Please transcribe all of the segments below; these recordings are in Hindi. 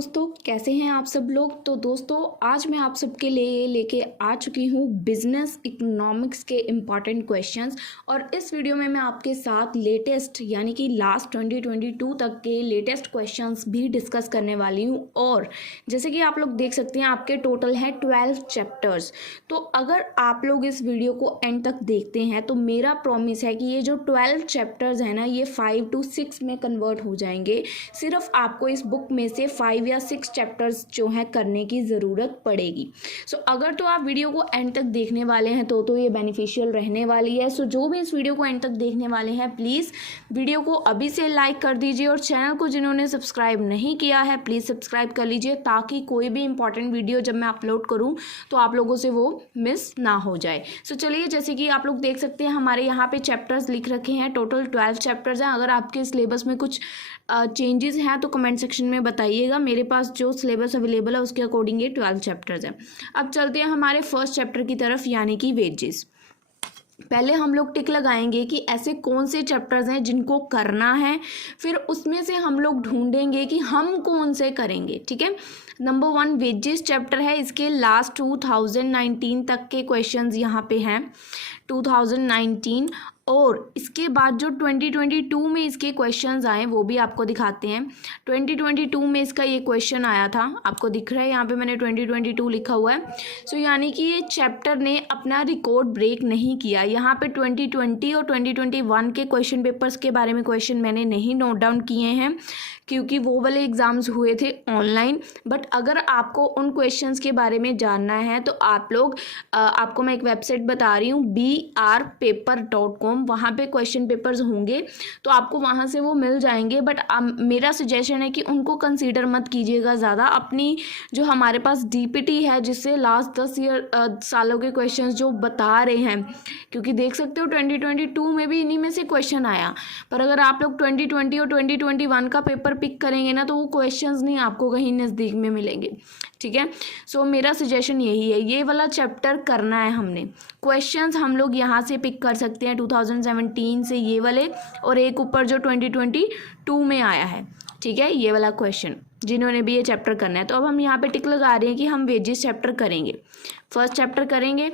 दोस्तों, कैसे हैं आप सब लोग। तो दोस्तों, आज मैं आप सबके लिए लेके आ चुकी हूँ बिजनेस इकोनॉमिक्स के इम्पॉर्टेंट क्वेश्चंस। और इस वीडियो में मैं आपके साथ लेटेस्ट यानी कि लास्ट 2022 तक के लेटेस्ट क्वेश्चंस भी डिस्कस करने वाली हूँ। और जैसे कि आप लोग देख सकते हैं, आपके टोटल हैं 12 चैप्टर्स। तो अगर आप लोग इस वीडियो को एंड तक देखते हैं तो मेरा प्रॉमिस है कि ये जो 12 चैप्टर्स हैं ना, ये 5 to 6 में कन्वर्ट हो जाएंगे। सिर्फ आपको इस बुक में से 5 या 6 चैप्टर्स जो हैं करने की ज़रूरत पड़ेगी। सो अगर तो आप वीडियो को एंड तक देखने वाले हैं तो ये बेनिफिशियल रहने वाली है। सो जो भी इस वीडियो को एंड तक देखने वाले हैं, प्लीज़ वीडियो को अभी से लाइक कर दीजिए। और चैनल को जिन्होंने सब्सक्राइब नहीं किया है, प्लीज़ सब्सक्राइब कर लीजिए, ताकि कोई भी इंपॉर्टेंट वीडियो जब मैं अपलोड करूँ तो आप लोगों से वो मिस ना हो जाए। सो चलिए, जैसे कि आप लोग देख सकते हैं, हमारे यहाँ पे चैप्टर्स लिख रखे हैं। टोटल 12 चैप्टर्स हैं। अगर आपके सिलेबस में कुछ चेंजेस हैं तो कमेंट सेक्शन में बताइएगा। मेरे पास जो सिलेबस अवेलेबल है उसके अकॉर्डिंग ये 12 चैप्टर्स हैं। अब चलते हैं हमारे फर्स्ट चैप्टर की तरफ, यानी कि वेजेस। पहले हम लोग टिक लगाएंगे कि ऐसे कौन से चैप्टर्स हैं जिनको करना है, फिर उसमें से हम लोग ढूंढेंगे कि हम कौन से करेंगे। ठीक है। नंबर 1 वेजेस चैप्टर है। इसके लास्ट 2019 तक के क्वेश्चंस यहाँ पे हैं, 2019। और इसके बाद जो 2022 में इसके क्वेश्चंस आए वो भी आपको दिखाते हैं। 2022 में इसका ये क्वेश्चन आया था, आपको दिख रहा है यहाँ पे मैंने 2022 लिखा हुआ है। सो यानी कि ये चैप्टर ने अपना रिकॉर्ड ब्रेक नहीं किया। यहाँ पे 2020 और 2021 के क्वेश्चन पेपर्स के बारे में क्वेश्चन मैंने नहीं नोट डाउन किए हैं, क्योंकि वो वाले एग्ज़ाम्स हुए थे ऑनलाइन। बट अगर आपको उन क्वेश्चंस के बारे में जानना है तो आप लोग आपको मैं एक वेबसाइट बता रही हूँ, brpaper.com। वहाँ पे क्वेश्चन पेपर्स होंगे तो आपको वहाँ से वो मिल जाएंगे। बट मेरा सजेशन है कि उनको कंसीडर मत कीजिएगा ज़्यादा। अपनी जो हमारे पास डीपीटी है, जिससे लास्ट 10 सालों के क्वेश्चंस जो बता रहे हैं, क्योंकि देख सकते हो 2022 में भी इन्हीं में से क्वेश्चन आया। पर अगर आप लोग 2020 और 2021 का पेपर पिक करेंगे ना, तो वो क्वेश्चंस नहीं आपको कहीं नज़दीक में मिलेंगे। ठीक है। सो मेरा सजेशन यही है, ये वाला चैप्टर करना है हमने। क्वेश्चंस हम लोग यहाँ से पिक कर सकते हैं 2017 से, ये वाले, और एक ऊपर जो 2022 में आया है। ठीक है, ये वाला क्वेश्चन जिन्होंने भी ये चैप्टर करना है। तो अब हम यहाँ पे टिक लगा रहे हैं कि हम वेजेस चैप्टर करेंगे। फर्स्ट चैप्टर करेंगे।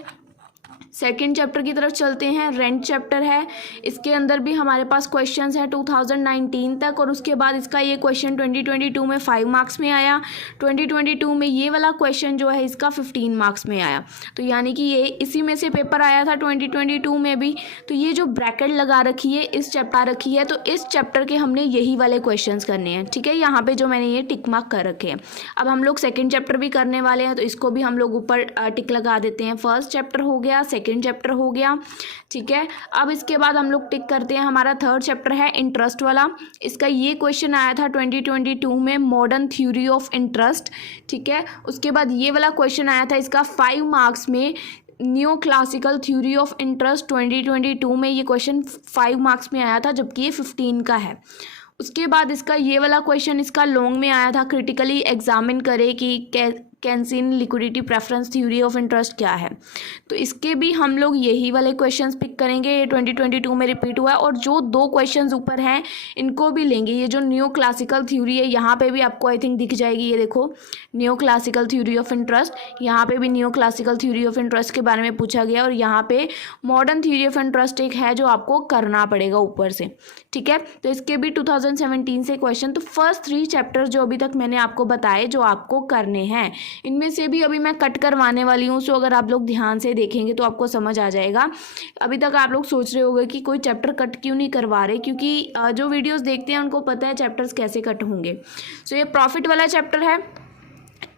सेकेंड चैप्टर की तरफ चलते हैं। रेंट चैप्टर है। इसके अंदर भी हमारे पास क्वेश्चंस हैं 2019 तक। और उसके बाद इसका ये क्वेश्चन 2022 में 5 मार्क्स में आया। 2022 में ये वाला क्वेश्चन जो है इसका 15 मार्क्स में आया। तो यानी कि ये इसी में से पेपर आया था 2022 में भी। तो ये जो ब्रैकेट लगा रखी है, इस चैप्टर रखी है, तो इस चैप्टर के हमने यही वाले क्वेश्चंस करने हैं। ठीक है, यहाँ पे जो मैंने ये टिक मार्क कर रखे हैं। अब हम लोग सेकेंड चैप्टर भी करने वाले हैं, तो इसको भी हम लोग ऊपर टिक लगा देते हैं। फर्स्ट चैप्टर हो गया, सेकेंड चैप्टर हो गया। ठीक है। अब इसके बाद हम लोग टिक करते हैं, हमारा थर्ड चैप्टर है इंटरेस्ट वाला। इसका ये क्वेश्चन आया था 2022 में, मॉडर्न थ्योरी ऑफ इंटरेस्ट। ठीक है। उसके बाद ये वाला क्वेश्चन आया था इसका 5 मार्क्स में, new classical theory of interest. 2022 में ये क्वेश्चन 5 मार्क्स में आया था, जबकि ये 15 का है। उसके बाद इसका ये वाला क्वेश्चन इसका लॉन्ग में आया था, क्रिटिकली एग्जामिन करे कि Keynesian liquidity preference theory of interest क्या है। तो इसके भी हम लोग यही वाले क्वेश्चंस पिक करेंगे। ये 2022 में रिपीट हुआ है। और जो 2 क्वेश्चंस ऊपर हैं इनको भी लेंगे। ये जो न्यू क्लासिकल थ्योरी है, यहाँ पे भी आपको आई थिंक दिख जाएगी, ये देखो, new classical theory of interest. यहाँ पे भी new classical theory of interest के बारे में पूछा गया। और यहाँ पे मॉडर्न थ्योरी ऑफ इंटरेस्ट एक है जो आपको करना पड़ेगा ऊपर से। ठीक है। तो इसके भी 2017 से क्वेश्चन। तो फर्स्ट 3 चैप्टर जो अभी तक मैंने आपको बताए जो आपको करने हैं, इनमें से भी अभी मैं कट करवाने वाली हूँ। सो अगर आप लोग ध्यान से देखेंगे तो आपको समझ आ जाएगा। अभी तक आप लोग सोच रहे होंगे कि कोई चैप्टर कट क्यों नहीं करवा रहे, क्योंकि जो वीडियोस देखते हैं उनको पता है चैप्टर्स कैसे कट होंगे। सो ये प्रॉफिट वाला चैप्टर है।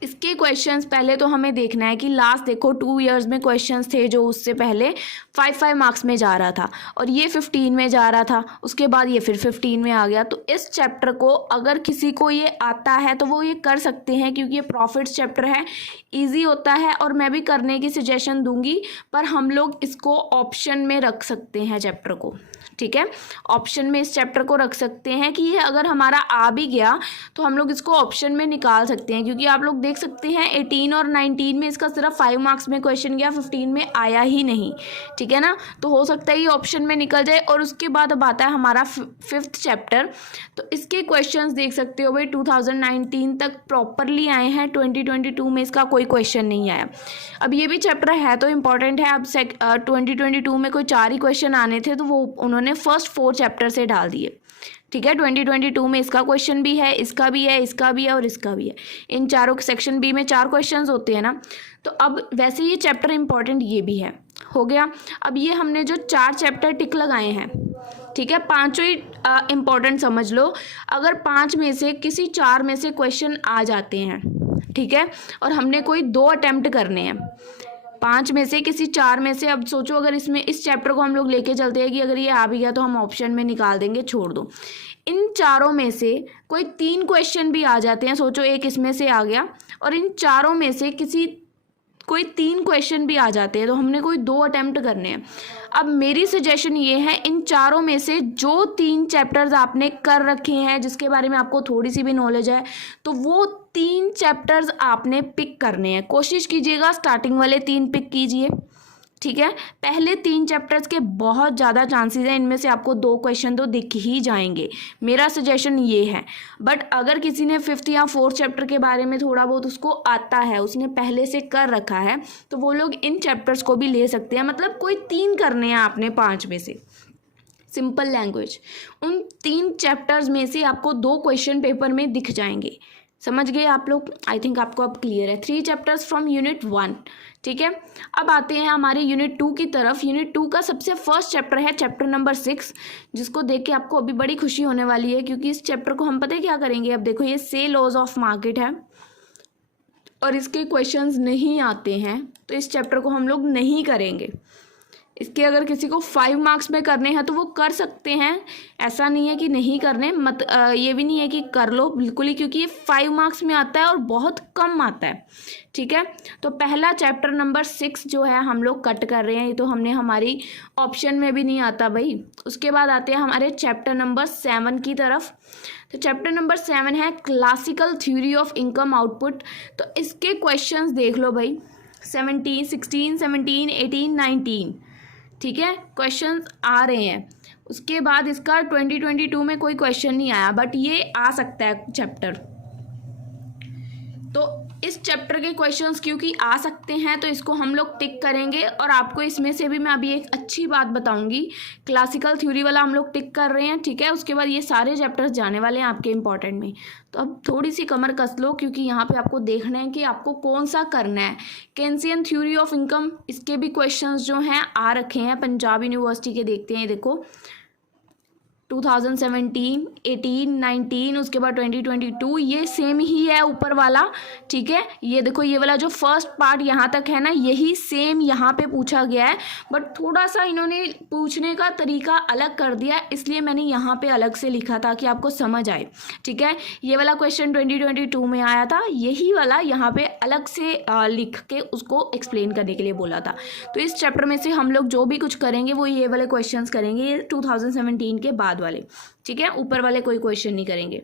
इसके क्वेश्चंस पहले तो हमें देखना है कि लास्ट देखो 2 इयर्स में क्वेश्चंस थे जो उससे पहले 5 मार्क्स में जा रहा था, और ये 15 में जा रहा था। उसके बाद ये फिर 15 में आ गया। तो इस चैप्टर को अगर किसी को ये आता है तो वो ये कर सकते हैं, क्योंकि ये प्रॉफिट्स चैप्टर है, ईजी होता है। और मैं भी करने की सजेशन दूंगी, पर हम लोग इसको ऑप्शन में रख सकते हैं चैप्टर को। ठीक है, ऑप्शन में इस चैप्टर को रख सकते हैं कि ये अगर हमारा आ भी गया तो हम लोग इसको ऑप्शन में निकाल सकते हैं, क्योंकि आप लोग देख सकते हैं 18 और 19 में इसका सिर्फ 5 मार्क्स में क्वेश्चन गया, 15 में आया ही नहीं, ठीक है ना। तो हो सकता है ये ऑप्शन में निकल जाए। और उसके बाद अब आता है हमारा 5th चैप्टर। तो इसके क्वेश्चन देख सकते हो भाई 2019 तक प्रॉपरली आए हैं, 2022 में इसका कोई क्वेश्चन नहीं आया। अब ये भी चैप्टर है तो इम्पॉर्टेंट है। अब 2022 में कोई 4 ही क्वेश्चन आने थे तो वो उन्होंने फर्स्ट 4 चैप्टर से डाल दिए, ठीक है। 2022 में इसका क्वेश्चन भी है, इसका भी है, इसका भी है और इसका भी है। इन चारों सेक्शन बी में 4 क्वेश्चंस होते हैं ना। तो अब वैसे ये चैप्टर इंपॉर्टेंट ये भी है, हो गया। अब ये हमने जो 4 चैप्टर टिक लगाए हैं, ठीक है, 5 ही इंपॉर्टेंट समझ लो। अगर 5 में से किसी 4 में से क्वेश्चन आ जाते हैं, ठीक है, और हमने कोई 2 अटेम्प्ट करने हैं, 5 में से किसी 4 में से। अब सोचो अगर इसमें इस चैप्टर को हम लोग लेके चलते हैं कि अगर ये आ भी गया तो हम ऑप्शन में निकाल देंगे, छोड़ दो। इन चारों में से कोई 3 क्वेश्चन भी आ जाते हैं, सोचो एक इसमें से आ गया और इन चारों में से कोई 3 क्वेश्चन भी आ जाते हैं, तो हमने कोई 2 अटेम्प्ट करने हैं। अब मेरी सजेशन ये है, इन चारों में से जो 3 चैप्टर्स आपने कर रखे हैं, जिसके बारे में आपको थोड़ी सी भी नॉलेज है, तो वो 3 चैप्टर्स आपने पिक करने हैं। कोशिश कीजिएगा स्टार्टिंग वाले 3 पिक कीजिए, ठीक है। पहले 3 चैप्टर्स के बहुत ज़्यादा चांसेस हैं, इनमें से आपको 2 क्वेश्चन तो दिख ही जाएंगे, मेरा सजेशन ये है। बट अगर किसी ने 5th या 4th चैप्टर के बारे में थोड़ा बहुत उसको आता है, उसने पहले से कर रखा है, तो वो लोग इन चैप्टर्स को भी ले सकते हैं। मतलब कोई 3 करने हैं आपने 5 में से। सिंपल लैंग्वेज, उन 3 चैप्टर्स में से आपको 2 क्वेश्चन पेपर में दिख जाएंगे। समझ गए आप लोग? आई थिंक आपको अब क्लियर है। 3 चैप्टर्स फ्रॉम यूनिट 1, ठीक है। अब आते हैं हमारे यूनिट 2 की तरफ। यूनिट 2 का सबसे फर्स्ट चैप्टर है चैप्टर नंबर 6, जिसको देख के आपको अभी बड़ी खुशी होने वाली है, क्योंकि इस चैप्टर को हम पता है क्या करेंगे। अब देखो, ये से लॉज ऑफ मार्केट है और इसके क्वेश्चंस नहीं आते हैं, तो इस चैप्टर को हम लोग नहीं करेंगे। इसके अगर किसी को 5 मार्क्स में करने हैं तो वो कर सकते हैं, ऐसा नहीं है कि नहीं करने, ये भी नहीं है कि कर लो बिल्कुल ही, क्योंकि ये 5 मार्क्स में आता है और बहुत कम आता है, ठीक है। तो पहला चैप्टर नंबर 6 जो है हम लोग कट कर रहे हैं, ये तो हमने हमारी ऑप्शन में भी नहीं आता भाई। उसके बाद आते हैं हमारे चैप्टर नंबर 7 की तरफ। तो चैप्टर नंबर 7 है classical theory of income output. तो इसके क्वेश्चंस देख लो भाई, 16, 17, 18, 19, ठीक है, क्वेश्चंस आ रहे हैं। उसके बाद इसका 2022 में कोई क्वेश्चन नहीं आया, बट ये आ सकता है चैप्टर। तो इस चैप्टर के क्वेश्चंस क्योंकि आ सकते हैं तो इसको हम लोग टिक करेंगे। और आपको इसमें से भी मैं अभी एक अच्छी बात बताऊंगी, क्लासिकल थ्योरी वाला हम लोग टिक कर रहे हैं, ठीक है। उसके बाद ये सारे चैप्टर्स जाने वाले हैं आपके इंपॉर्टेंट में। तो अब थोड़ी सी कमर कस लो, क्योंकि यहाँ पे आपको देखना है कि आपको कौन सा करना है। केन्सियन थ्योरी ऑफ इनकम, इसके भी क्वेश्चंस जो हैं आ रखे हैं पंजाब यूनिवर्सिटी के। देखते हैं, देखो 2017, 18, 19, उसके बाद 2022, ये सेम ही है ऊपर वाला, ठीक है। ये देखो, ये वाला जो फर्स्ट पार्ट यहाँ तक है ना, यही सेम यहाँ पे पूछा गया है, बट थोड़ा सा इन्होंने पूछने का तरीका अलग कर दिया, इसलिए मैंने यहाँ पे अलग से लिखा ताकि आपको समझ आए, ठीक है। ये वाला क्वेश्चन 2022 में आया था, यही वाला यहाँ पे अलग से लिख के उसको एक्सप्लेन करने के लिए बोला था। तो इस चैप्टर में से हम लोग जो भी कुछ करेंगे वो ये वाले क्वेश्चन करेंगे, ये 2017 के बाद वाले, ठीक है। ऊपर वाले कोई क्वेश्चन नहीं करेंगे।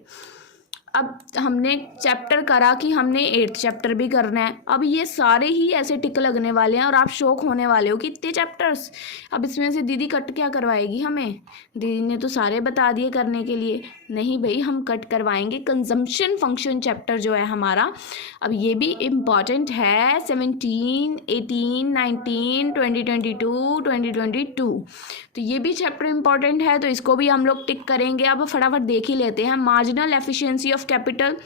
अब हमने चैप्टर करा कि हमने 8th चैप्टर भी करना है। अब ये सारे ही ऐसे टिक लगने वाले हैं और आप शौक होने वाले हो कि इतने चैप्टर्स, अब इसमें से दीदी कट क्या करवाएगी हमें, दीदी ने तो सारे बता दिए करने के लिए। नहीं भाई, हम कट करवाएंगे कंजम्पशन फंक्शन चैप्टर जो है हमारा। अब ये भी इम्पॉर्टेंट है, 17, 18, 19, 2022, 2022, तो ये भी चैप्टर इम्पॉर्टेंट है, तो इसको भी हम लोग टिक करेंगे। अब फटाफट देख ही लेते हैं, मार्जिनल एफिशिएंसी ऑफ कैपिटल।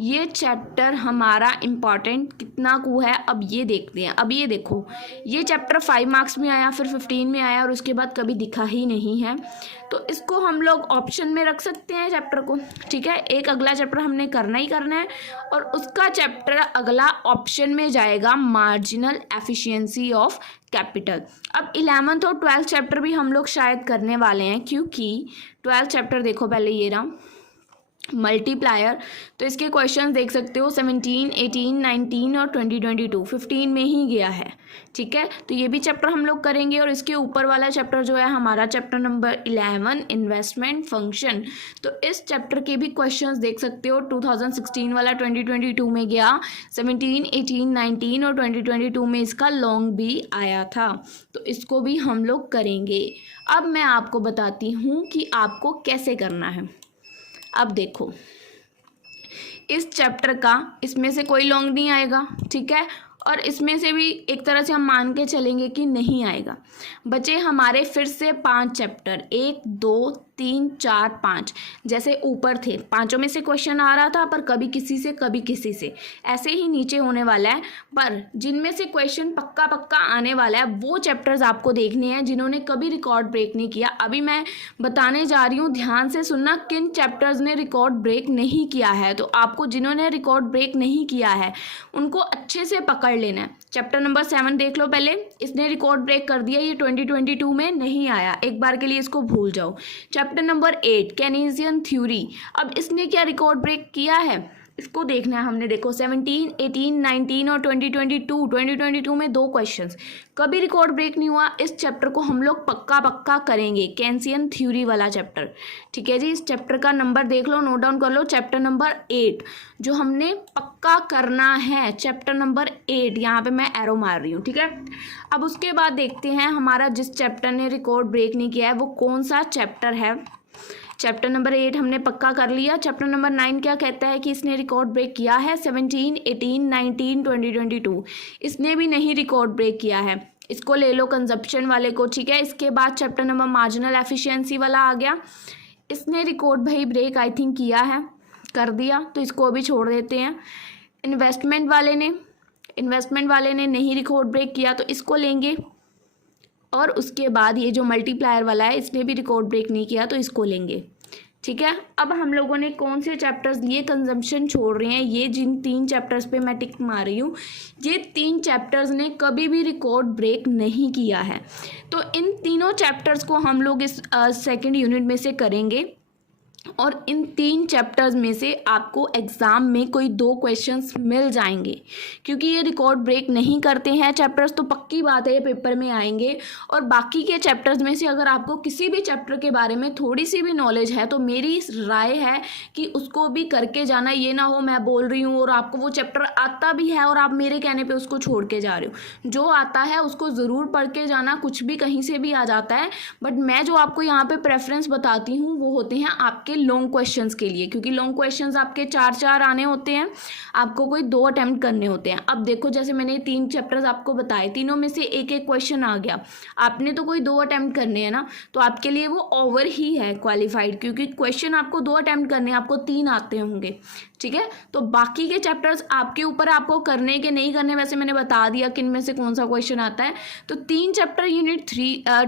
ये चैप्टर हमारा इम्पॉर्टेंट कितना को है, अब ये देखते हैं। अब ये देखो, ये चैप्टर 5 मार्क्स में आया, फिर 15 में आया और उसके बाद कभी दिखा ही नहीं है, तो इसको हम लोग ऑप्शन में रख सकते हैं चैप्टर को, ठीक है। एक अगला चैप्टर हमने करना ही करना है और उसका चैप्टर अगला ऑप्शन में जाएगा, मार्जिनल एफिशिएंसी ऑफ कैपिटल। अब 11th और 12th चैप्टर भी हम लोग शायद करने वाले हैं, क्योंकि 12th चैप्टर देखो पहले ये रहा, मल्टीप्लायर। तो इसके क्वेश्चन देख सकते हो 17, 18, 19 और 2022 15 में ही गया है। ठीक है, तो ये भी चैप्टर हम लोग करेंगे। और इसके ऊपर वाला चैप्टर जो है हमारा चैप्टर नंबर 11 इन्वेस्टमेंट फंक्शन। तो इस चैप्टर के भी क्वेश्चंस देख सकते हो। 2016 वाला 2022 में गया, 17, 18, 19 और 2022 में इसका लॉन्ग भी आया था। तो इसको भी हम लोग करेंगे। अब मैं आपको बताती हूँ कि आपको कैसे करना है। अब देखो, इस चैप्टर का इसमें से कोई लॉन्ग नहीं आएगा, ठीक है, और इसमें से भी एक तरह से हम मान के चलेंगे कि नहीं आएगा। बचे हमारे फिर से 5 चैप्टर, 1, 2, 3, 4, 5, जैसे ऊपर थे 5 में से क्वेश्चन आ रहा था, पर कभी किसी से कभी किसी से, ऐसे ही नीचे होने वाला है। पर जिनमें से क्वेश्चन पक्का पक्का आने वाला है वो चैप्टर्स आपको देखने हैं जिन्होंने कभी रिकॉर्ड ब्रेक नहीं किया। अभी मैं बताने जा रही हूँ, ध्यान से सुनना किन चैप्टर्स ने रिकॉर्ड ब्रेक नहीं किया है। तो आपको जिन्होंने रिकॉर्ड ब्रेक नहीं किया है उनको अच्छे से पकड़ लेना है। चैप्टर नंबर 7 देख लो पहले, इसने रिकॉर्ड ब्रेक कर दिया, ये 2022 में नहीं आया, एक बार के लिए इसको भूल जाओ। चैप्टर नंबर 8 केनेजियन थ्योरी, अब इसने क्या रिकॉर्ड ब्रेक किया है इसको देखना है हमने। देखो 17, 18, 19 और 2022 में 2 क्वेश्चंस, कभी रिकॉर्ड ब्रेक नहीं हुआ। इस चैप्टर को हम लोग पक्का पक्का करेंगे, केनेजियन थ्योरी वाला चैप्टर। ठीक है जी, इस चैप्टर का नंबर देख लो, नोट डाउन कर लो, चैप्टर नंबर 8 जो हमने पक्का करना है, चैप्टर नंबर 8, यहाँ पे मैं एरो मार रही हूँ। ठीक है, अब उसके बाद देखते हैं हमारा जिस चैप्टर ने रिकॉर्ड ब्रेक नहीं किया है वो कौन सा चैप्टर है। चैप्टर नंबर 8 हमने पक्का कर लिया। चैप्टर नंबर 9 क्या कहता है कि इसने रिकॉर्ड ब्रेक किया है, 17, 18, 19, 2022 इसने भी नहीं रिकॉर्ड ब्रेक किया है, इसको ले लो कंजप्शन वाले को। ठीक है, इसके बाद चैप्टर नंबर मार्जिनल एफिशिएंसी वाला आ गया, इसने रिकॉर्ड भाई ब्रेक आई थिंक किया है, कर दिया, तो इसको अभी छोड़ देते हैं। इन्वेस्टमेंट वाले ने नहीं रिकॉर्ड ब्रेक किया, तो इसको लेंगे। और उसके बाद ये जो मल्टीप्लायर वाला है इसने भी रिकॉर्ड ब्रेक नहीं किया, तो इसको लेंगे। ठीक है, अब हम लोगों ने कौन से चैप्टर्स लिए, कंजम्पशन छोड़ रहे हैं, ये जिन 3 चैप्टर्स पे मैं टिक मार रही हूँ, ये 3 चैप्टर्स ने कभी भी रिकॉर्ड ब्रेक नहीं किया है। तो इन तीनों चैप्टर्स को हम लोग इस सेकेंड यूनिट में से करेंगे। और इन 3 चैप्टर्स में से आपको एग्ज़ाम में कोई 2 क्वेश्चंस मिल जाएंगे, क्योंकि ये रिकॉर्ड ब्रेक नहीं करते हैं चैप्टर्स, तो पक्की बात है ये पेपर में आएंगे। और बाकी के चैप्टर्स में से अगर आपको किसी भी चैप्टर के बारे में थोड़ी सी भी नॉलेज है तो मेरी राय है कि उसको भी करके जाना। ये ना हो मैं बोल रही हूँ और आपको वो चैप्टर आता भी है और आप मेरे कहने पर उसको छोड़ के जा रहे हो। जो आता है उसको ज़रूर पढ़ के जाना, कुछ भी कहीं से भी आ जाता है। बट मैं जो आपको यहाँ पर प्रेफरेंस बताती हूँ वो होते हैं आपके लॉन्ग क्वेश्चंस के लिए, क्योंकि लॉन्ग क्वेश्चंस आपके 4 आने होते हैं, आपको कोई 2 अटेम्प्ट करने होते हैं। अब देखो जैसे मैंने 3 चैप्टर्स आपको बताए, तीनों में से एक क्वेश्चन आ गया, आपने तो कोई 2 अटेम्प्ट करने हैं ना, तो आपके लिए वो ओवर ही है क्वालिफाइड, क्योंकि क्वेश्चन आपको 2 अटेम्प्ट करने हैं, आपको 3 आते होंगे। ठीक है, तो बाकी के चैप्टर्स आपके ऊपर, आपको करने के नहीं करने, वैसे मैंने बता दिया किन में से कौन सा क्वेश्चन आता है। तो 3 चैप्टर यूनिट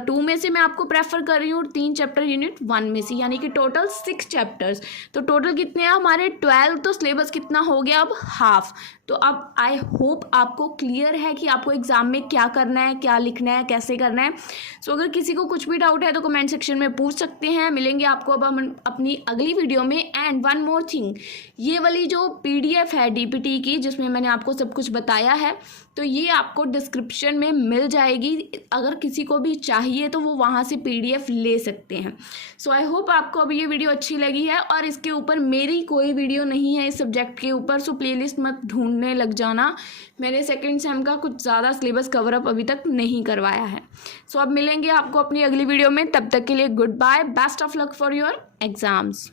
2 में से मैं आपको प्रेफर कर रही हूँ और 3 चैप्टर यूनिट 1 में से, यानी कि टोटल 6 चैप्टर्स। तो टोटल कितने हैं हमारे 12, तो सिलेबस कितना हो गया अब हाफ। तो अब आई होप आपको क्लियर है कि आपको एग्जाम में क्या करना है, क्या लिखना है, कैसे करना है। सो अगर किसी को कुछ भी डाउट है तो कमेंट सेक्शन में पूछ सकते हैं। मिलेंगे आपको अब हम अपनी अगली वीडियो में। एंड वन मोर थिंग, ये वाली जो PDF है DPT की, जिसमें मैंने आपको सब कुछ बताया है, तो ये आपको डिस्क्रिप्शन में मिल जाएगी। अगर किसी को भी चाहिए तो वो वहाँ से PDF ले सकते हैं। सो आई होप आपको अब ये वीडियो अच्छी लगी है। और इसके ऊपर मेरी कोई वीडियो नहीं है इस सब्जेक्ट के ऊपर, सो प्लेलिस्ट मत ढूंढने लग जाना। मैंने सेकेंड सेम का कुछ ज़्यादा सिलेबस कवर अप अभी तक नहीं करवाया है। सो अब मिलेंगे आपको अपनी अगली वीडियो में, तब तक के लिए goodbye, best of luck for your exams.